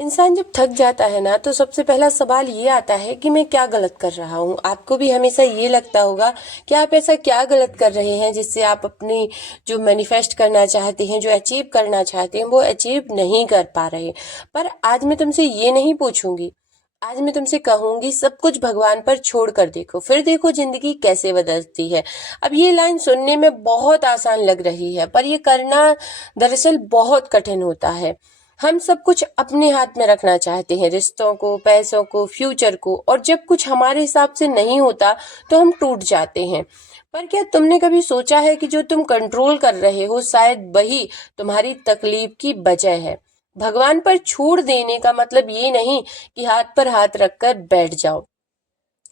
इंसान जब थक जाता है ना तो सबसे पहला सवाल ये आता है कि मैं क्या गलत कर रहा हूँ। आपको भी हमेशा ये लगता होगा कि आप ऐसा क्या गलत कर रहे हैं जिससे आप अपनी जो मैनिफेस्ट करना चाहते हैं, जो अचीव करना चाहते हैं, वो अचीव नहीं कर पा रहे। पर आज मैं तुमसे ये नहीं पूछूंगी, आज मैं तुमसे कहूंगी सब कुछ भगवान पर छोड़ कर देखो, फिर देखो जिंदगी कैसे बदलती है। अब ये लाइन सुनने में बहुत आसान लग रही है, पर ये करना दरअसल बहुत कठिन होता है। हम सब कुछ अपने हाथ में रखना चाहते हैं, रिश्तों को, पैसों को, फ्यूचर को, और जब कुछ हमारे हिसाब से नहीं होता तो हम टूट जाते हैं। पर क्या तुमने कभी सोचा है कि जो तुम कंट्रोल कर रहे हो शायद वही तुम्हारी तकलीफ की वजह है। भगवान पर छोड़ देने का मतलब ये नहीं कि हाथ पर हाथ रखकर बैठ जाओ।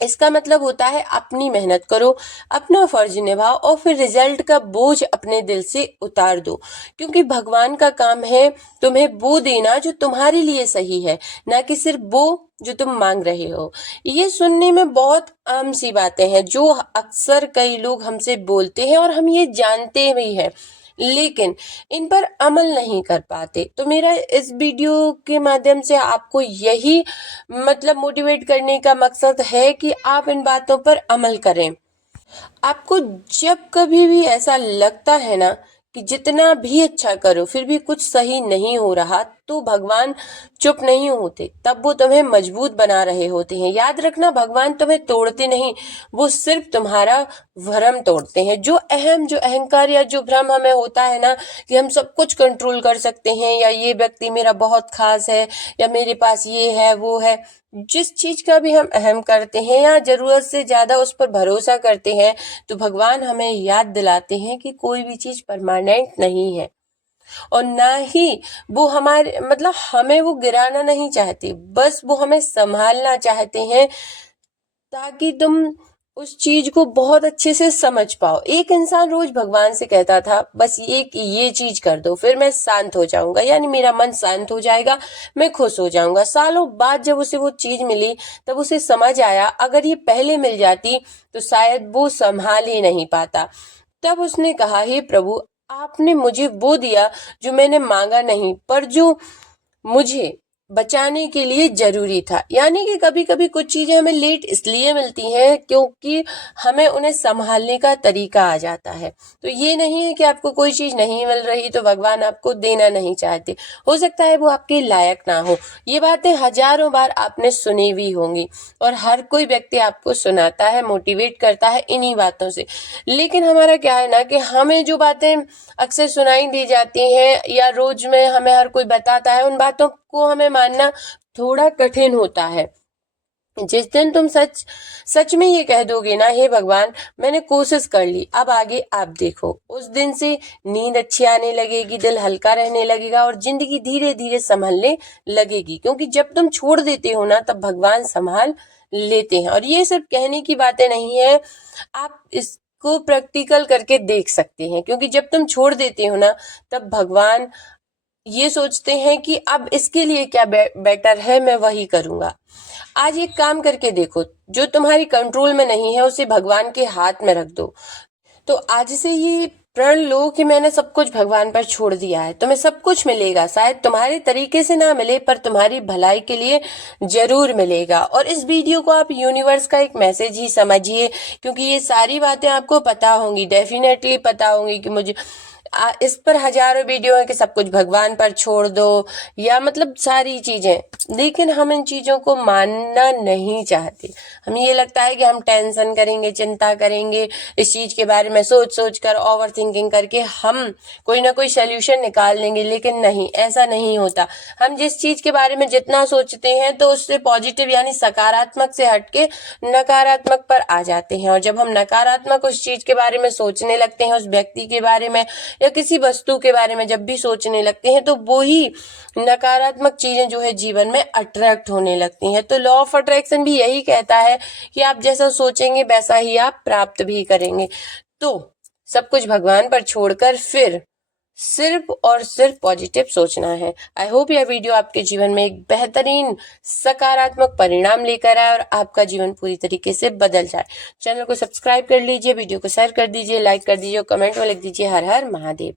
इसका मतलब होता है अपनी मेहनत करो, अपना फर्ज निभाओ और फिर रिजल्ट का बोझ अपने दिल से उतार दो। क्योंकि भगवान का काम है तुम्हें वो देना जो तुम्हारे लिए सही है, ना कि सिर्फ वो जो तुम मांग रहे हो। ये सुनने में बहुत आम सी बातें हैं जो अक्सर कई लोग हमसे बोलते हैं और हम ये जानते भी हैं, लेकिन इन पर अमल नहीं कर पाते। तो मेरा इस वीडियो के माध्यम से आपको यही मतलब मोटिवेट करने का मकसद है कि आप इन बातों पर अमल करें। आपको जब कभी भी ऐसा लगता है ना कि जितना भी अच्छा करो फिर भी कुछ सही नहीं हो रहा, तो भगवान चुप नहीं होते, तब वो तुम्हें मजबूत बना रहे होते हैं। याद रखना, भगवान तुम्हें तोड़ते नहीं, वो सिर्फ तुम्हारा भ्रम तोड़ते हैं। जो अहंकार या जो भ्रम हमें होता है ना कि हम सब कुछ कंट्रोल कर सकते हैं, या ये व्यक्ति मेरा बहुत खास है, या मेरे पास ये है वो है, जिस चीज का भी हम अहम करते हैं या जरूरत से ज्यादा उस पर भरोसा करते हैं, तो भगवान हमें याद दिलाते हैं कि कोई भी चीज परमानेंट नहीं है। और ना ही वो हमारे मतलब हमें वो गिराना नहीं चाहते, बस वो हमें संभालना चाहते हैं ताकि तुम उस चीज को बहुत अच्छे से समझ पाओ। एक इंसान रोज भगवान से कहता था बस ये चीज कर दो फिर मैं शांत हो जाऊंगा, यानी मेरा मन शांत हो जाएगा, मैं खुश हो जाऊंगा। सालों बाद जब उसे वो चीज मिली तब उसे समझ आया अगर ये पहले मिल जाती तो शायद वो संभाल ही नहीं पाता। तब उसने कहा, हे प्रभु, आपने मुझे वो दिया जो मैंने मांगा नहीं, पर जो मुझे बचाने के लिए जरूरी था। यानी कि कभी कभी कुछ चीजें हमें लेट इसलिए मिलती हैं क्योंकि हमें उन्हें संभालने का तरीका आ जाता है। तो ये नहीं है कि आपको कोई चीज नहीं मिल रही तो भगवान आपको देना नहीं चाहते, हो सकता है वो आपके लायक ना हो। ये बातें हजारों बार आपने सुनी भी होंगी और हर कोई व्यक्ति आपको सुनाता है, मोटिवेट करता है इन्हीं बातों से। लेकिन हमारा क्या है ना कि हमें जो बातें अक्सर सुनाई दी जाती हैं या रोज में हमें हर कोई बताता है, उन बातों को हमें मानना थोड़ा कठिन होता है। जिस दिन तुम सच सच में ये कह दोगे ना, हे भगवान मैंने कोशिश कर ली, अब आगे आप देखो, उस दिन से नींद अच्छी आने लगेगी, दिल हल्का रहने लगेगा और जिंदगी धीरे धीरे संभलने लगेगी। क्योंकि जब तुम छोड़ देते हो ना तब भगवान संभाल लेते हैं। और ये सिर्फ कहने की बातें नहीं है, आप इसको प्रैक्टिकल करके देख सकते हैं। क्योंकि जब तुम छोड़ देते हो ना तब भगवान ये सोचते हैं कि अब इसके लिए क्या बेटर है, मैं वही करूंगा। आज एक काम करके देखो, जो तुम्हारी कंट्रोल में नहीं है उसे भगवान के हाथ में रख दो। तो आज से ये प्रण लो कि मैंने सब कुछ भगवान पर छोड़ दिया है, तुम्हें सब कुछ मिलेगा। शायद तुम्हारे तरीके से ना मिले पर तुम्हारी भलाई के लिए जरूर मिलेगा। और इस वीडियो को आप यूनिवर्स का एक मैसेज ही समझिए, क्योंकि ये सारी बातें आपको पता होंगी, डेफिनेटली पता होंगी कि मुझे इस पर हजारों वीडियो है कि सब कुछ भगवान पर छोड़ दो या मतलब सारी चीजें, लेकिन हम इन चीजों को मानना नहीं चाहते। हमें ये लगता है कि हम टेंशन करेंगे, चिंता करेंगे, इस चीज के बारे में सोच सोच कर ओवर थिंकिंग करके हम कोई ना कोई सोल्यूशन निकाल लेंगे, लेकिन नहीं, ऐसा नहीं होता। हम जिस चीज के बारे में जितना सोचते हैं तो उससे पॉजिटिव यानी सकारात्मक से हटके नकारात्मक पर आ जाते हैं। और जब हम नकारात्मक उस चीज के बारे में सोचने लगते हैं, उस व्यक्ति के बारे में या किसी वस्तु के बारे में जब भी सोचने लगते हैं, तो वो ही नकारात्मक चीजें जो है जीवन में अट्रैक्ट होने लगती हैं। तो लॉ ऑफ अट्रैक्शन भी यही कहता है कि आप जैसा सोचेंगे वैसा ही आप प्राप्त भी करेंगे। तो सब कुछ भगवान पर छोड़कर फिर सिर्फ और सिर्फ पॉजिटिव सोचना है। आई होप यह वीडियो आपके जीवन में एक बेहतरीन सकारात्मक परिणाम लेकर आए और आपका जीवन पूरी तरीके से बदल जाए। चैनल को सब्सक्राइब कर लीजिए, वीडियो को शेयर कर दीजिए, लाइक कर दीजिए और कमेंट में लिख दीजिए हर हर महादेव।